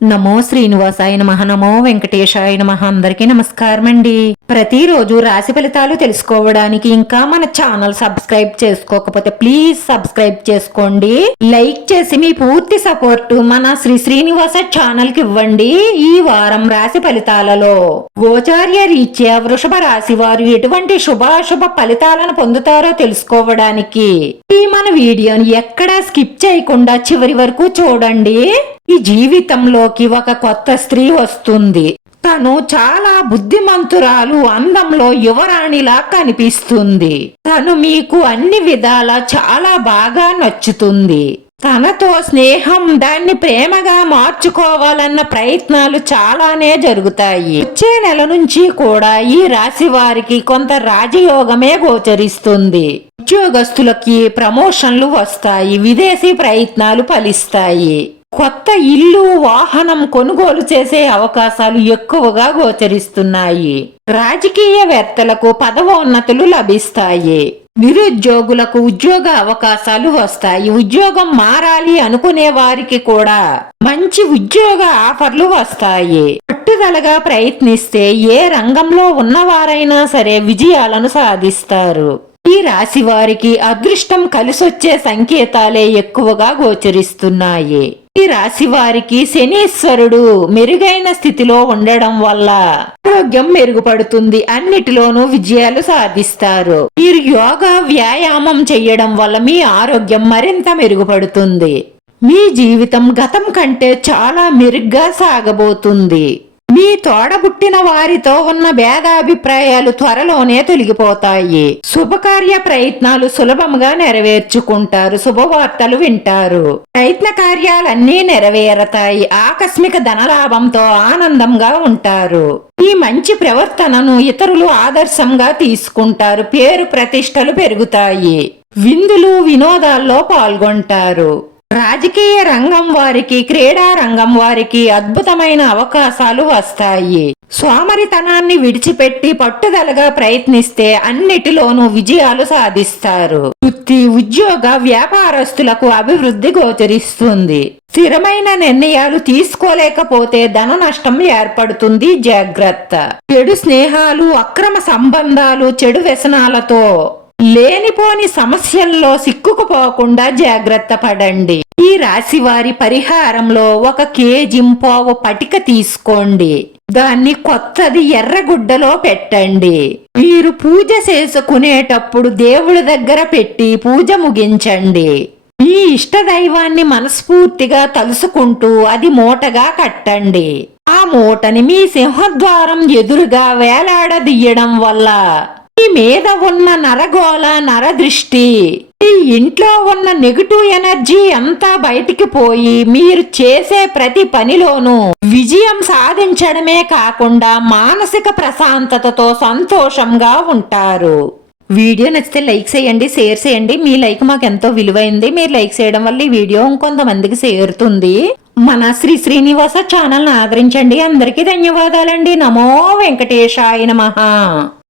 నమో శ్రీనివాసాయ నమః. నమో వెంకటేశాయ నమః. అందరికీ నమస్కారం అండి. ప్రతిరోజు రాశి ఫలితాలు తెలుసుకోవడానికి ఇంకా మన ఛానల్ సబ్స్క్రైబ్ చేసుకోకపోతే ప్లీజ్ సబ్స్క్రైబ్ చేసుకోండి. లైక్ చేసి మీ పూర్తి సపోర్ట్ మన శ్రీనివాస ఛానల్ కి ఇవ్వండి. ఈ వారం రాశి ఫలితాలలో గోచార్య రీత్యా వృషభ రాశి వారు ఎటువంటి శుభాశుభ ఫలితాలను పొందుతారో తెలుసుకోవడానికి ఈ మన వీడియోని ఎక్కడా స్కిప్ చేయకుండా చివరి వరకు చూడండి. ఈ జీవితంలోకి ఒక కొత్త స్త్రీ వస్తుంది. తను చాలా బుద్ధిమంతురాలు, అందంలో యువరాణిలా కనిపిస్తుంది. తను మీకు అన్ని విధాలా చాలా బాగా నచ్చుతుంది. తనతో స్నేహం, దాన్ని ప్రేమగా మార్చుకోవాలన్న ప్రయత్నాలు చాలానే జరుగుతాయి. వచ్చే నెల నుంచి కూడా ఈ రాశి వారికి కొంత రాజయోగమే గోచరిస్తుంది. ఉద్యోగస్తులకి ప్రమోషన్లు వస్తాయి. విదేశీ ప్రయత్నాలు ఫలిస్తాయి. కొత్త ఇల్లు, వాహనం కొనుగోలు చేసే అవకాశాలు ఎక్కువగా గోచరిస్తున్నాయి. రాజకీయవేత్తలకు పదవోన్నతులు లభిస్తాయి. నిరుద్యోగులకు ఉద్యోగ అవకాశాలు వస్తాయి. ఉద్యోగం మారాలి అనుకునే వారికి కూడా మంచి ఉద్యోగ ఆఫర్లు వస్తాయి. పట్టుదలగా ప్రయత్నిస్తే ఏ రంగంలో ఉన్నవారైనా సరే విజయాలను సాధిస్తారు. ఈ రాశి వారికి అదృష్టం కలిసొచ్చే సంకేతాలే ఎక్కువగా గోచరిస్తున్నాయి. ఈ రాశి వారికి శనీశ్వరుడు మెరుగైన స్థితిలో ఉండడం వల్ల ఆరోగ్యం మెరుగుపడుతుంది. అన్నిటిలోనూ విజయాలు సాధిస్తారు. మీరు యోగా, వ్యాయామం చేయడం వల్ల మీ ఆరోగ్యం మరింత మెరుగుపడుతుంది. మీ జీవితం గతం కంటే చాలా మెరుగ్గా సాగబోతుంది. మీ తోడబుట్టిన వారితో ఉన్న భేదాభిప్రాయాలు త్వరలోనే తొలగిపోతాయి. శుభకార్య ప్రయత్నాలు సులభంగా నెరవేర్చుకుంటారు. శుభవార్తలు వింటారు. ప్రయత్న కార్యాలన్నీ నెరవేరతాయి. ఆకస్మిక ధనలాభంతో ఆనందంగా ఉంటారు. ఈ మంచి ప్రవర్తనను ఇతరులు ఆదర్శంగా తీసుకుంటారు. పేరు ప్రతిష్టలు పెరుగుతాయి. విందులు, వినోదాల్లో పాల్గొంటారు. రాజకీయ రంగం వారికి, క్రీడా రంగం వారికి అద్భుతమైన అవకాశాలు వస్తాయి. సోమరితనాన్ని విడిచిపెట్టి పట్టుదలగా ప్రయత్నిస్తే అన్నిటిలోనూ విజయాలు సాధిస్తారు. వృత్తి, ఉద్యోగ, వ్యాపారస్తులకు అభివృద్ధి గోచరిస్తుంది. స్థిరమైన నిర్ణయాలు తీసుకోలేకపోతే ధన నష్టం ఏర్పడుతుంది. జాగ్రత్త. చెడు స్నేహాలు, అక్రమ సంబంధాలు, చెడు వ్యసనాలతో లేనిపోని సమస్యల్లో సిక్కుకుపోకుండా జాగ్రత్త పడండి. ఈ రాశి వారి పరిహారంలో 1 కేజీ పావు పటిక తీసుకోండి. దాన్ని కొత్తది ఎర్రగుడ్డలో పెట్టండి. మీరు పూజ చేసుకునేటప్పుడు దేవుడి దగ్గర పెట్టి పూజ ముగించండి. మీ ఇష్ట దైవాన్ని మనస్ఫూర్తిగా తలుసుకుంటూ అది మూటగా కట్టండి. ఆ మూటని మీ సింహద్వారం ఎదురుగా వేలాడదీయడం వల్ల మీ మీద ఉన్న నరగోళ, నరదృష్టి, ఈ ఇంట్లో ఉన్న నెగటివ్ ఎనర్జీ అంతా బయటికి పోయి మీరు చేసే ప్రతి పనిలోనూ విజయం సాధించడమే కాకుండా మానసిక ప్రశాంతతతో సంతోషంగా ఉంటారు. వీడియో నచ్చితే లైక్ చేయండి, షేర్ చేయండి. మీ లైక్ మాకు ఎంతో విలువైంది. మీరు లైక్ చేయడం వల్ల ఈ వీడియో ఇంకొంతమందికి చేరుతుంది. మన శ్రీనివాస ఛానల్ని ఆదరించండి. అందరికీ ధన్యవాదాలండి. నమో వెంకటేశాయ నమః.